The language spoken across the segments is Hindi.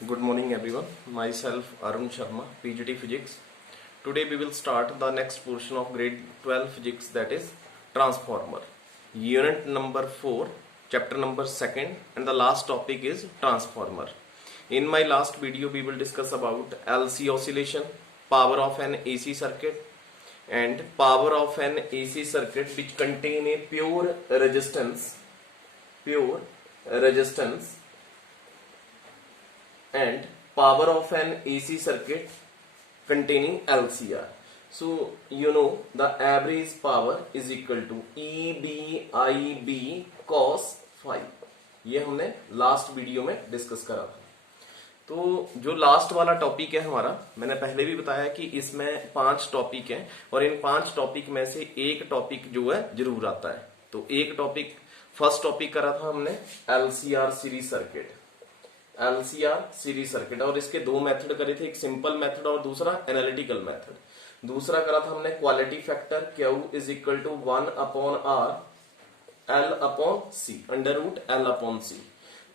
Good morning everyone. Myself Arun Sharma, PGT Physics. Today we will start the next portion of grade 12 physics, that is transformer. Unit number 4, chapter number 2nd, and the last topic is transformer. In my last video we will discuss about LC oscillation, power of an AC circuit and power of an AC circuit which contain a pure resistance and power of an AC circuit containing LCR. So you know the average power is equal to EBIB cos phi. ये हमने लास्ट वीडियो में डिस्कस करा था। तो जो लास्ट वाला टॉपिक है हमारा, मैंने पहले भी बताया कि इसमें 5 टॉपिक हैं और इन 5 टॉपिक में से एक टॉपिक जो है जरूर आता है। तो एक टॉपिक, फर्स्ट टॉपिक करा था हमने LCR series circuit, LCR series circuit, और इसके 2 मेथड करे थे, एक सिंपल मेथड और दूसरा एनालिटिकल मेथड। दूसरा करा था हमने quality factor Q is equal to 1/R L upon C, under root L upon C.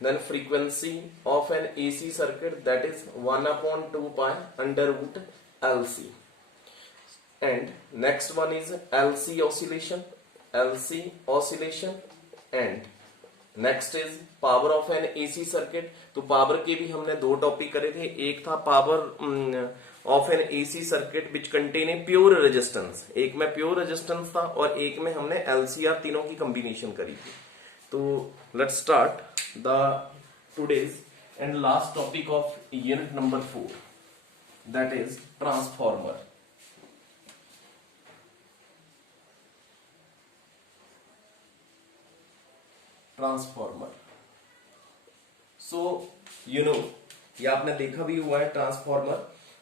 Then frequency of an AC circuit, that is 1/2 pi under root LC. And next one is LC oscillation, and next is power of N AC circuit. तो पावर के भी हमने 2 टॉपिक करे थे, एक था power of N AC circuit which contain a pure resistance, एक में प्योर रेजिस्टेंस था और एक में हमने एलसीआर, तीनों की कॉम्बिनेशन करी थी। तो let's start the today's and last topic of unit number 4, that is transformer. Transformer, so you know, ये आपने देखा भी हुआ है ट्रांसफॉर्मर।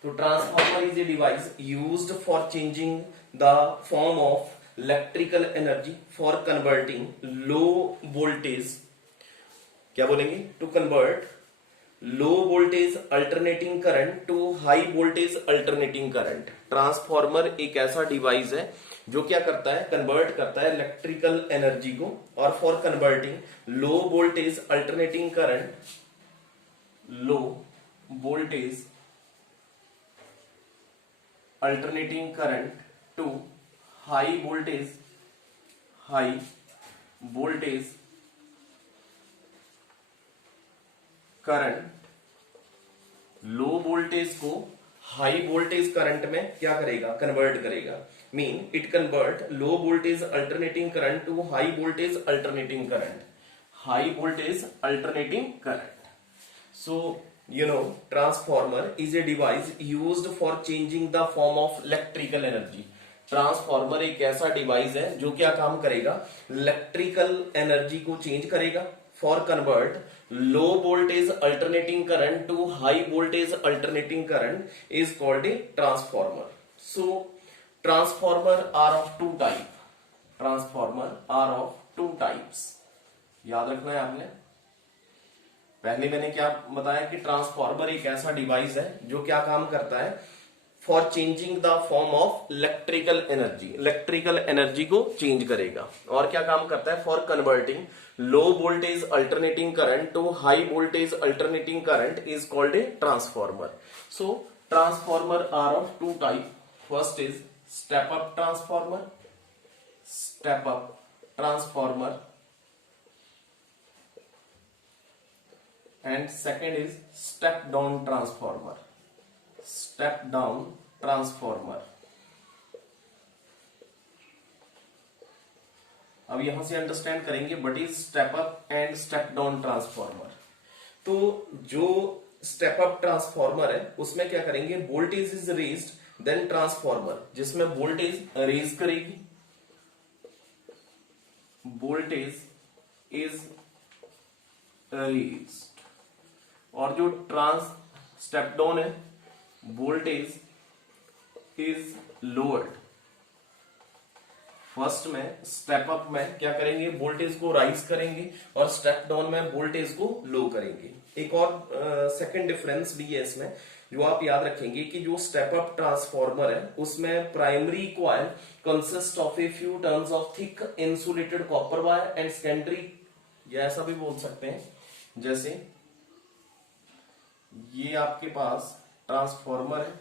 तो transformer is a device used for changing the form of electrical energy for converting low voltage, क्या बोलेंगे, to convert low voltage alternating current to high voltage alternating current. Transformer एक ऐसा डिवाइस है जो क्या करता है, कन्वर्ट करता है इलेक्ट्रिकल एनर्जी को, और for converting low voltage alternating current, low voltage alternating current to high voltage current, low voltage को हाई वोल्टेज करंट में क्या करेगा, कन्वर्ट करेगा। Mean it convert low voltage alternating current to high voltage alternating current, So you know, transformer is a device used for changing the form of electrical energy. Transformer एक ऐसा डिवाइस है जो क्या काम करेगा, इलेक्ट्रिकल एनर्जी को चेंज करेगा for convert low voltage alternating current to high voltage alternating current is called a transformer. So transformer are of 2 type, याद रखना है आपने। पहले मैंने क्या बताया कि ट्रांसफॉर्मर एक ऐसा डिवाइस है जो क्या काम करता है, for changing the form of electrical energy को चेंज करेगा, और क्या काम करता है, for converting low voltage alternating current to high voltage alternating current is called a transformer. So transformer are of 2 type, first is step up transformer and second is step down transformer। अब यहां से अंडरस्टैंड करेंगे what is step up and step down transformer. तो जो स्टेप अप ट्रांसफॉर्मर है उसमें क्या करेंगे, voltage is raised, then transformer जिसमें वोल्टेज रेज करेगी, वोल्टेज इज रेज्ड, और जो स्टेप डाउन है वोल्टेज इज लोअर्ड। फर्स्ट में स्टेप अप में क्या करेंगे, वोल्टेज को राइज करेंगे, और स्टेप डाउन में वोल्टेज को लो करेंगे। एक और सेकंड डिफरेंस भी है इसमें, जो आप याद रखेंगे कि जो स्टेप अप ट्रांसफॉर्मर है उसमें primary coil consist of a few turns of thick insulated copper wire and secondary, या ऐसा भी बोल सकते हैं जैसे ये आपके पास ट्रांसफॉर्मर है,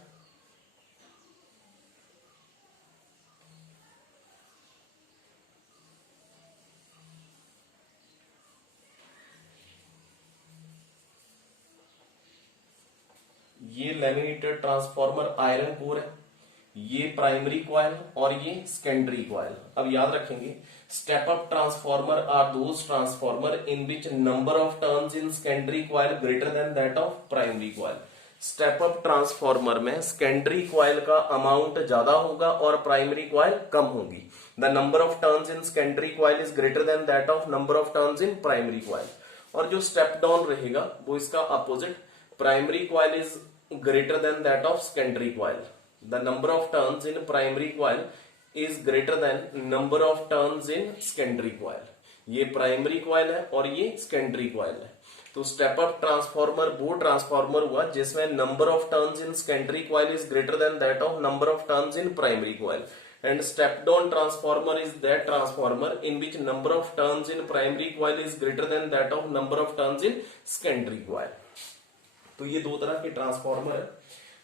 ये लैमिनेटेड ट्रांसफॉर्मर आयरन कोर है, ये प्राइमरी कॉइल और ये सेकेंडरी कॉइल। अब याद रखेंगे, step up transformer are those transformer in which number of turns in secondary coil greater than that of primary coil. Step up transformer में सेकेंडरी कॉइल का अमाउंट ज्यादा होगा और प्राइमरी कॉइल कम होगी। The number of turns in secondary coil is greater than that of number of turns in primary coil. और जो स्टेप डाउन रहेगा वो इसका opposite, primary coil is greater than that of secondary coil. The number of turns in primary coil is greater than number of turns in secondary coil. ये प्राइमरी कॉइल है और ये सेकेंडरी कॉइल है। तो स्टेप अप ट्रांसफॉर्मर वो ट्रांसफॉर्मर हुआ जिसमें number of turns in secondary coil is greater than that of number of turns in primary coil. And step down transformer is that transformer in which number of turns in primary coil is greater than that of number of turns in secondary coil. तो ये दो तरह के ट्रांसफॉर्मर है।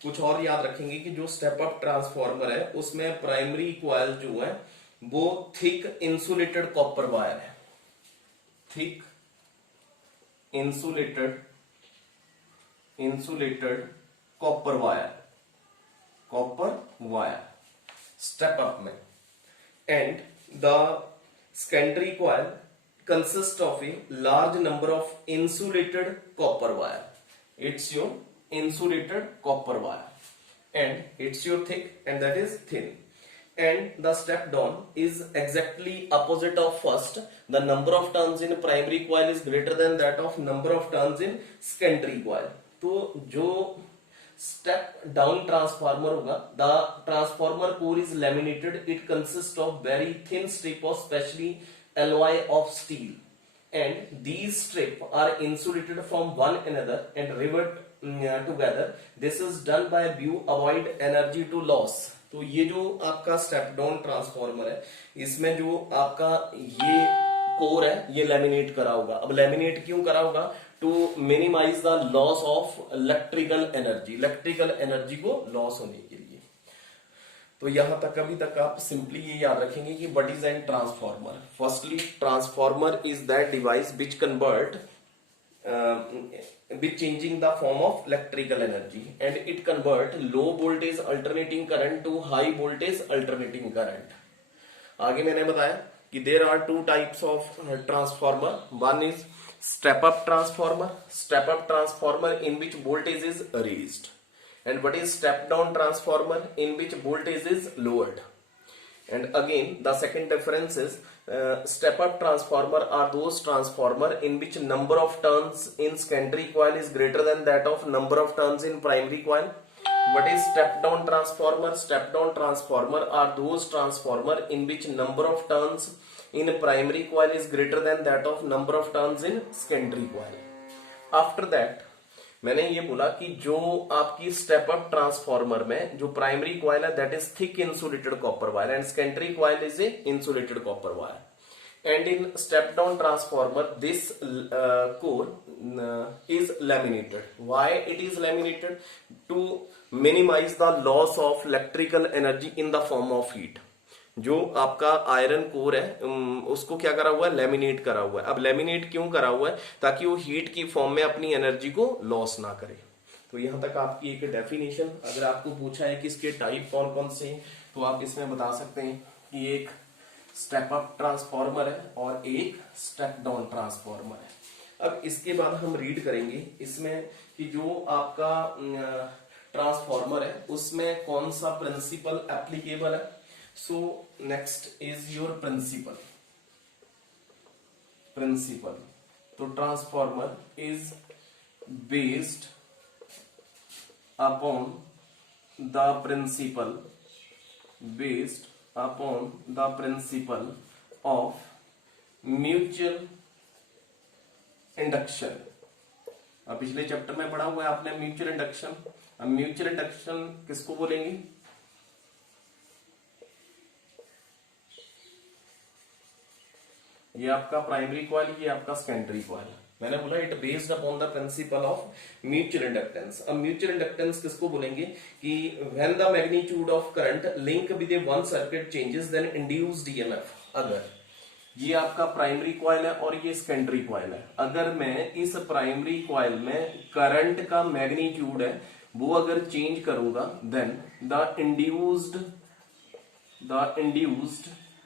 कुछ और याद रखेंगे कि जो स्टेप अप ट्रांसफॉर्मर है उसमें प्राइमरी कॉइल जो है वो थिक इंसुलेटेड कॉपर वायर है, thick insulated copper wire step up में। And the secondary coil consist of a large number of insulated copper wire. It's your insulated copper wire and it's your thick and that is thin. And the step down is exactly opposite of first. The number of turns in primary coil is greater than that of number of turns in secondary coil. तो जो step down transformer होगा, the transformer core is laminated. It consists of very thin strip of specially alloy of steel. And these strips are insulated from one another and rivet together. This is done by view avoid energy to loss. तो ये जो आपका स्टेप डाउन ट्रांसफॉर्मर है इसमें जो आपका ये कोर है ये लैमिनेट करा होगा। अब लैमिनेट क्यों करा होगा? To minimise the loss of electrical energy को लॉस होने के लिए। तो यहां तक अभी तक आप सिंपली ये याद रखेंगे कि what is an transformer. Firstly transformer is that device which convert with changing the form of electrical energy and it convert low voltage alternating current to high voltage alternating current. आगे मैंने बताया कि there are two types of transformer. One is step up transformer in which voltage is raised, and what is step down transformer in which voltage is lowered. And again the second difference is step up transformer are those transformer in which number of turns in secondary coil is greater than that of number of turns in primary coil. What is step down transformer? Step down transformer are those transformer in which number of turns in primary coil is greater than that of number of turns in secondary coil. After that मैंने ये बोला कि जो आपकी स्टेप अप ट्रांसफॉर्मर में जो प्राइमरी कॉइल है that is thick insulated copper wire and secondary coil is a insulated copper wire. And in step down transformer this core is laminated. Why it is laminated? To minimise the loss of electrical energy in the form of heat. जो आपका आयरन कोर है उसको क्या करा हुआ है? लैमिनेट करा हुआ है। अब लैमिनेट क्यों करा हुआ है? ताकि वो हीट की फॉर्म में अपनी एनर्जी को लॉस ना करे। तो यहां तक आपकी एक डेफिनेशन। अगर आपको पूछा है कि इसके टाइप कौन कौन से हैं तो आप इसमें बता सकते हैं कि एक स्टेप अप ट्रांसफॉर्मर है और एक स्टेप डाउन ट्रांसफॉर्मर है। अब इसके बाद हम रीड करेंगे इसमें कि जो आपका ट्रांसफॉर्मर है उसमें कौन सा प्रिंसिपल एप्लीकेबल है। So next is your principle. तो transformer is based upon the principle of mutual induction. अब पिछले चैप्टर में पढ़ा हुआ है आपने म्यूचुअल इंडक्शन। अब म्यूचुअल इंडक्शन किसको बोलेंगे? ये आपका प्राइमरी कॉइल, ये आपका सेकेंडरी कॉइल। मैंने बोला it based upon the principle of mutual inductance. अब म्यूचुअल इंडक्टेंस किसको बोलेंगे कि when the magnitude of current link with a one circuit changes then induced EMF. अगर ये आपका प्राइमरी कॉइल है और ये सेकेंडरी कॉइल है, अगर मैं इस प्राइमरी कॉइल में करंट का मैग्नीट्यूड है वो अगर चेंज करूंगा then the induced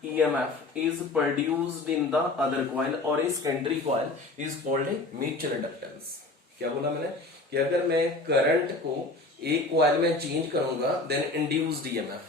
EMF is produced in the other coil or a secondary coil is called a mutual inductance। क्या बोला मैंने कि अगर मैं करंट को एक कॉइल में चेंज करूंगा then induced EMF।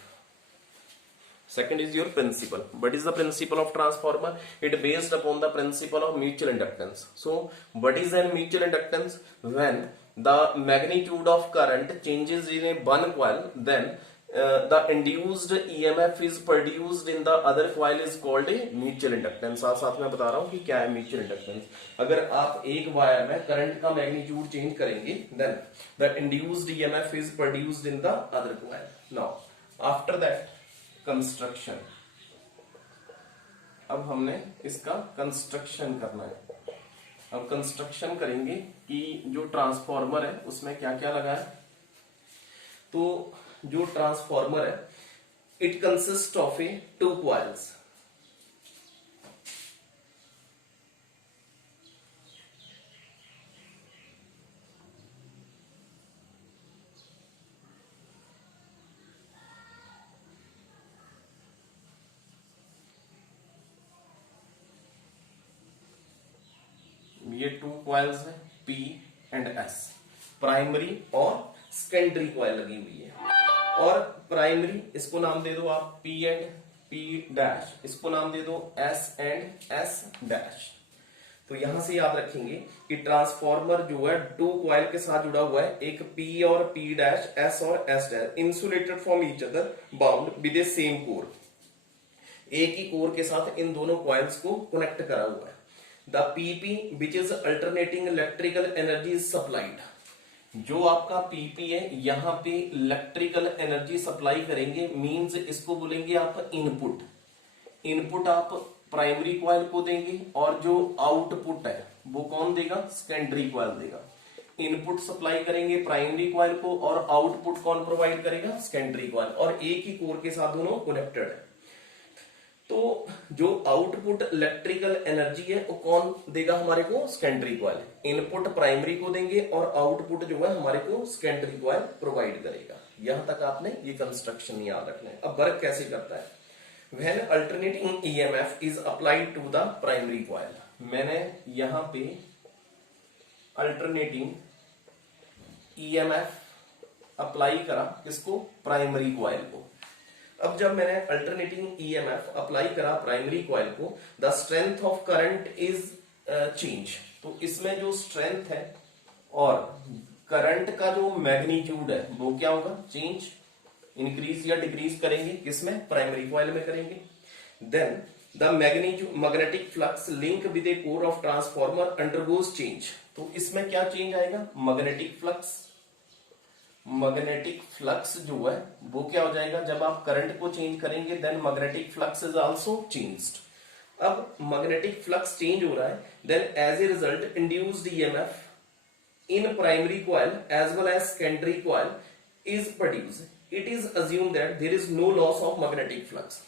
Second is your principle. What is the principle of transformer? It based upon the principle of mutual inductance. So what is a mutual inductance? When the magnitude of current changes in a one coil, then the induced EMF is produced in the other coil is called a mutual inductance। साथ साथ मैं बता रहा हूं कि क्या है म्यूचुअल इंडक्टेंस। अगर आप एक वायर में करंट का मैग्नीट्यूड चेंज करेंगे then the induced EMF is produced in the other coil। Now after that construction, अब हमने इसका कंस्ट्रक्शन करना है। अब कंस्ट्रक्शन करेंगे कि जो ट्रांसफॉर्मर है उसमें क्या क्या लगा है। तो जो ट्रांसफॉर्मर है it consist of A two coils. ये टू कॉइल्स है P एंड S, प्राइमरी और सेकेंडरी कॉइल लगी हुई है। और प्राइमरी इसको नाम दे दो आप P एंड P डैश, इसको नाम दे दो S एंड S डैश। तो यहां से याद रखेंगे कि ट्रांसफॉर्मर जो है टू कॉइल के साथ जुड़ा हुआ है, एक P और P डैश, S और S dash, insulated from each other, bound with A same core. एक ही कोर के साथ इन दोनों कॉइल्स को कनेक्ट करा हुआ है। The PP which is alternating electrical energy is supplied। जो आपका PP है यहां पे इलेक्ट्रिकल एनर्जी सप्लाई करेंगे, मींस इसको बोलेंगे आप इनपुट। इनपुट आप प्राइमरी कॉइल को देंगे और जो आउटपुट है वो कौन देगा, सेकेंडरी कॉइल देगा। इनपुट सप्लाई करेंगे प्राइमरी कॉइल को और आउटपुट कौन प्रोवाइड करेगा, सेकेंडरी कॉइल, और एक ही कोर के साथ दोनों कनेक्टेड है। तो जो आउटपुट इलेक्ट्रिकल एनर्जी है वो कौन देगा हमारे को, सेकेंडरी कॉइल। इनपुट प्राइमरी को देंगे और आउटपुट जो है हमारे को सेकेंडरी कॉइल प्रोवाइड करेगा। यहां तक आपने ये कंस्ट्रक्शन याद रखना है। अब वर्क कैसे करता है, when alternating EMF is applied to the primary coil. मैंने यहां पे अल्टरनेटिंग EMF अप्लाई करा किसको, प्राइमरी कॉइल को। अब जब मैंने अल्टरनेटिंग EMF अप्लाई करा प्राइमरी कॉइल को, the strength of current is change. तो इसमें जो स्ट्रेंथ है और करंट का जो मैग्नीट्यूड है वो क्या होगा, चेंज, इंक्रीज या डिक्रीज करेंगे, किसमें, प्राइमरी कॉइल में करेंगे। Then the magnetic flux link with a core of transformer undergoes change. तो इसमें क्या चेंज आएगा, मैग्नेटिक फ्लक्स। मैग्नेटिक फ्लक्स जो है वो क्या हो जाएगा, जब आप करंट को चेंज करेंगे then magnetic flux is also changed. अब मैग्नेटिक फ्लक्स चेंज हो रहा है, then as a result induced EMF in primary coil as well as secondary coil is produced. It is assume that there is no loss of magnetic flux.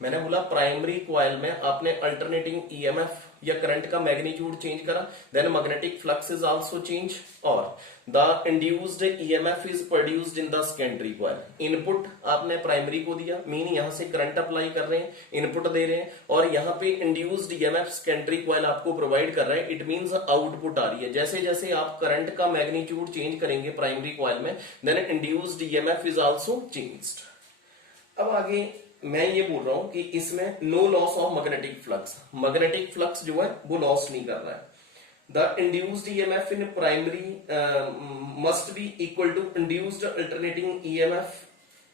मैंने बोला प्राइमरी कॉइल में आपने अल्टरनेटिंग EMF या करंट का मैग्नीट्यूड चेंज करा, then magnetic flux is also change और the induced EMF is produced in the secondary coil. Input आपने प्राइमरी को दिया, मीन यहां से करंट अप्लाई कर रहे हैं, इनपुट दे रहे हैं, और यहाँ पे इंड्यूस्ड EMF सेकेंडरी कॉइल आपको प्रोवाइड कर रहा है। इट मींस आउटपुट आ रही है। जैसे जैसे आप करंट का मैग्नीट्यूड चेंज करेंगे प्राइमरी कॉइल में, then induced EMF is also changed. अब आगे मैं ये बोल रहा हूं कि इसमें no loss of magnetic flux. Magnetic flux जो है वो लॉस नहीं कर रहा है। The induced EMF in primary must be equal to induced alternating EMF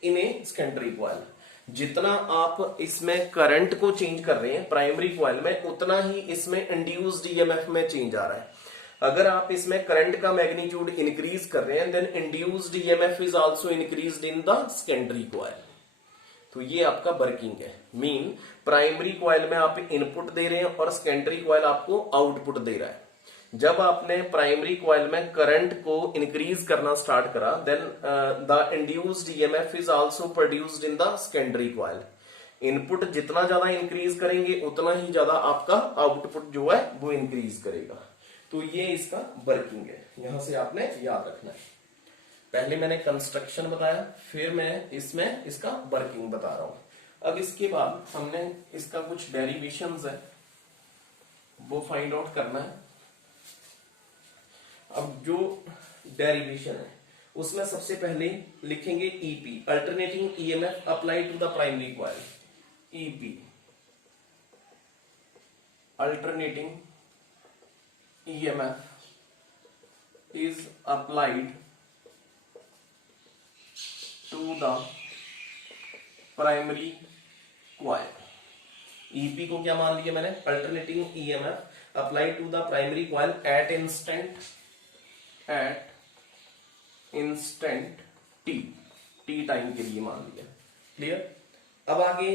in a secondary coil. जितना आप इसमें करंट को चेंज कर रहे हैं प्राइमरी कॉइल में, उतना ही इसमें इंड्यूस्ड EMF में चेंज आ रहा है। अगर आप इसमें करंट का मैग्नीट्यूड इंक्रीज कर रहे हैं, then induced EMF is also increased in the secondary coil. तो ये आपका वर्किंग है। मीन प्राइमरी कॉइल में आप इनपुट दे रहे हैं और सेकेंडरी कॉइल आपको आउटपुट दे रहा है। जब आपने प्राइमरी कॉइल में करंट को इंक्रीज करना स्टार्ट करा, then the induced EMF is also produced in the secondary coil. Input जितना ज्यादा इंक्रीज करेंगे उतना ही ज्यादा आपका आउटपुट जो है वो इंक्रीज करेगा। तो ये इसका वर्किंग है, यहां से आपने याद रखना है। पहले मैंने कंस्ट्रक्शन बताया, फिर मैं इसमें इसका वर्किंग बता रहा हूं। अब इसके बाद हमने इसका कुछ डेरिवेशंस है वो फाइंड आउट करना है। अब जो डेरिवेशन है उसमें सबसे पहले लिखेंगे EP, alternating EMF applied to the primary coil. EP alternating EMF is applied to the primary coil। EP को क्या मान लिया मैंने? Alternating EMF applied to the primary coil at instant t time के लिए मान लिया। क्लियर? अब आगे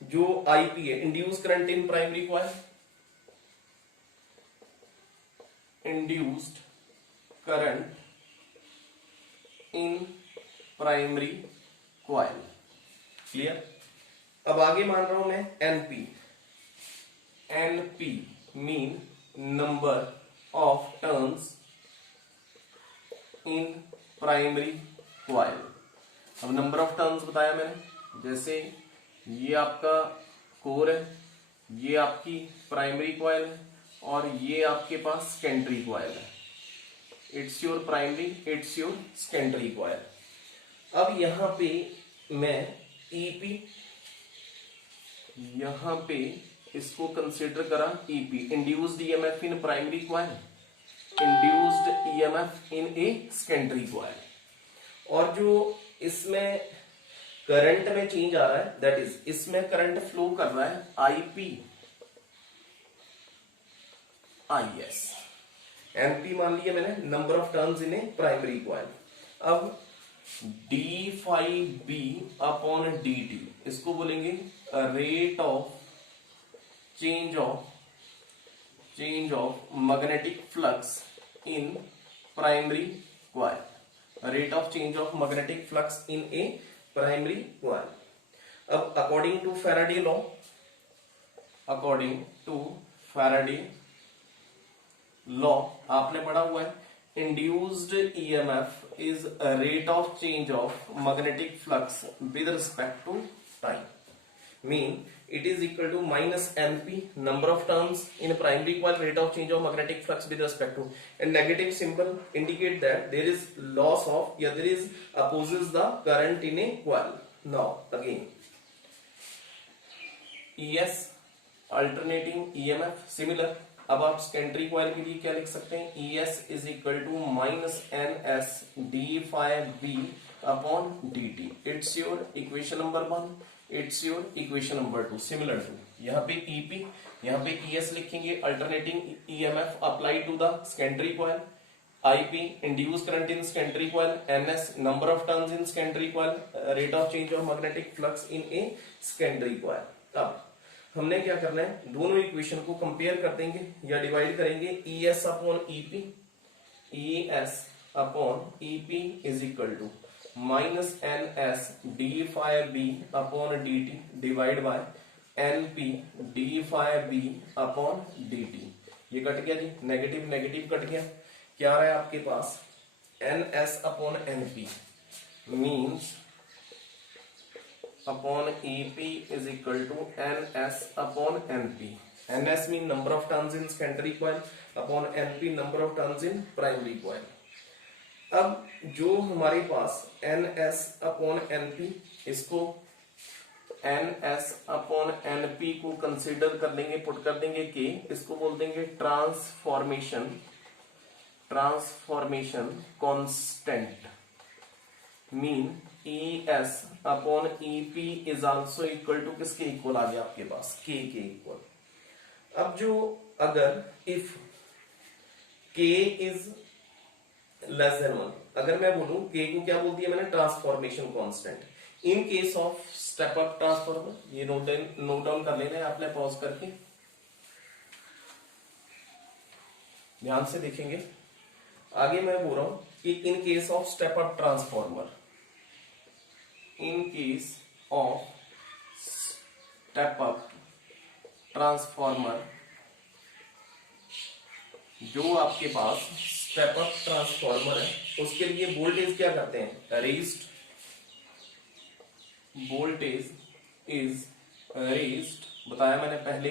जो IP है, induce current in primary coil, induced current in primary coil. Clear? अब आगे मान रहा हूं मैं NP. NP mean number of turns in primary coil. अब नंबर ऑफ टर्न्स बताया मैंने, जैसे ये आपका कोर है, ये आपकी प्राइमरी कॉइल है और ये आपके पास सेकेंडरी कॉइल है। It's your primary, it's your secondary coil. अब यहां पे मैं ईपी, यहां पे इसको कंसीडर करा EP, induced EMF in primary coil, induced EMF in a secondary coil. और जो इसमें करंट में चेंज आ रहा है, दैट इज इसमें करंट फ्लो कर रहा है आईपी IS। एनपी मान लिया मैंने, number of turns in A primary coil. अब d∅b अपॉन dt, इसको बोलेंगे rate of change of magnetic flux in primary coil. Rate of change of magnetic flux in A primary coil. अब according to Faraday law, according to Faraday law आपने पढ़ा हुआ है, induced EMF is rate of change of magnetic flux with respect to time. Mean it is equal to minus NP, number of turns in a primary coil, rate of change of magnetic flux with respect to, and negative symbol indicate that there is loss of, yeah, there is opposes the current in a coil. Now again ES alternating EMF similar। अब आप सेकेंडरी कॉइल के लिए क्या लिख सकते हैं? ES is equal to minus NS d∅b upon dt। It's your equation number 1, it's your equation number 2। Similar to यहाँ पे EP, यहाँ पे ES लिखेंगे, alternating EMF applied to the secondary coil, IP induced current in secondary coil, NS number of turns in secondary coil, rate of change of magnetic flux in a secondary coil। अब हमने क्या करना है, दोनों इक्वेशन को कंपेयर कर देंगे या डिवाइड करेंगे। ES अपॉन EP, ES अपॉन EP is equal to minus NS d∅b अपॉन dt divide by NP d∅b अपॉन dt। ये कट गया जी, नेगेटिव नेगेटिव कट गया। क्या आ रहा है आपके पास? NS upon NP means upon EP is equal to NS upon NP। NS mean number of turns in secondary coil upon NP number of turns in primary coil। अब जो हमारे पास NS upon NP, इसको NS upon NP को कंसीडर कर लेंगे, पुट कर देंगे कि इसको बोल देंगे ट्रांसफॉर्मेशन कांस्टेंट। मीन ES अपॉन EP is also equal to किसके इक्वल आ गया आपके पास? K के इक्वल। अब जो अगर if K is less than 1, अगर मैं बोलूं K को क्या बोल दिया मैंने? Transformation constant. In case of step up transformer, ये नोट डाउन कर लेना है आपने पॉज करके। ध्यान से देखेंगे। आगे मैं बोल रहा हूं कि इन case of step up transformer, in case of step up transformer, जो आपके पास स्टेप अप ट्रांसफॉर्मर है उसके लिए वोल्टेज क्या करते हैं, रेज्ड, वोल्टेज इज रेज्ड। बताया मैंने पहले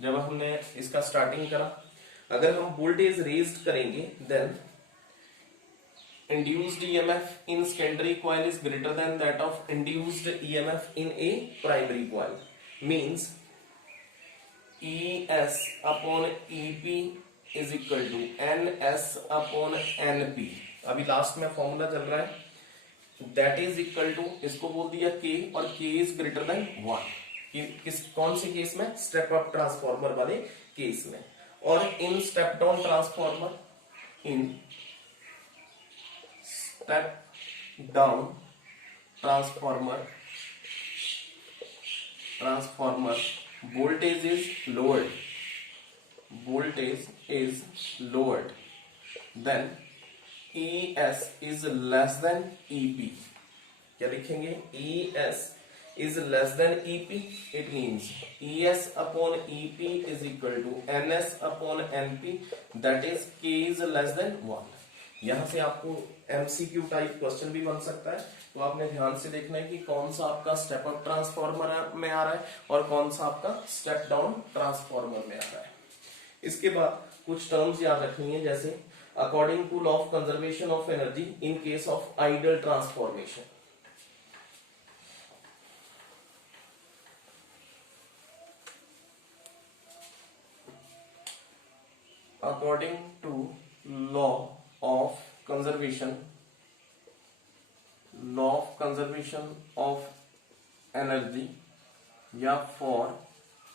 जब हमने इसका स्टार्टिंग करा। अगर हम वोल्टेज रेज्ड करेंगे then induced EMF in secondary coil is greater than that of induced EMF in a primary coil. Means ES upon EP is equal to NS upon NP. अभी लास्ट में फॉर्मूला चल रहा है, दैट इज इक्वल टू, इसको बोल दिया K और K इज ग्रेटर देन 1। किस कौन से केस में, स्टेप अप ट्रांसफॉर्मर वाले केस में। और इन step down transformer, in step down transformer voltage is lowered, then ES is less than EP. क्या लिखेंगे, ES is less than EP, it means ES upon EP is equal to NS upon NP, that is K is less than 1। यहां से आपको MCQ टाइप क्वेश्चन भी बन सकता है, तो आपने ध्यान से देखना है कि कौन सा आपका स्टेप अप ट्रांसफॉर्मर में आ रहा है और कौन सा आपका स्टेप डाउन ट्रांसफॉर्मर में आ रहा है। इसके बाद कुछ टर्म्स याद रखनी है, जैसे according to law of conservation of energy in case of idle transformation. According to law of conservation of energy या for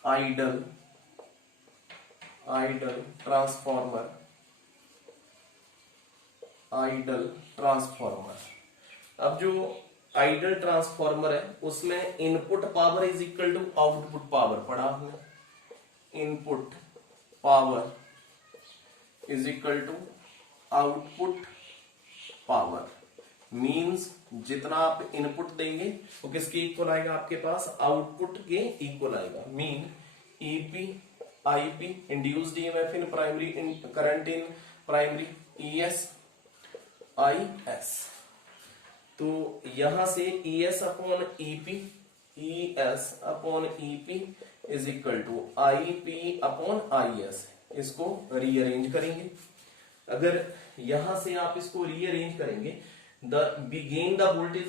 idle ट्रांसफॉर्मर, अब जो आइडल ट्रांसफॉर्मर है उसमें input power is equal to output power पढ़ा हमने। Input power is equal to output power, means जितना आप इनपुट देंगे वो किसके इक्वल आएगा, आपके पास आउटपुट के इक्वल आएगा। Mean EP IP, induced EMF in primary, current in primary, ES IS. तो यहां से ES upon EP is equal to IP upon IS. इसको रीअरेंज करेंगे। अगर यहां से आप इसको रीअरेंज करेंगे, द गेन द वोल्टेज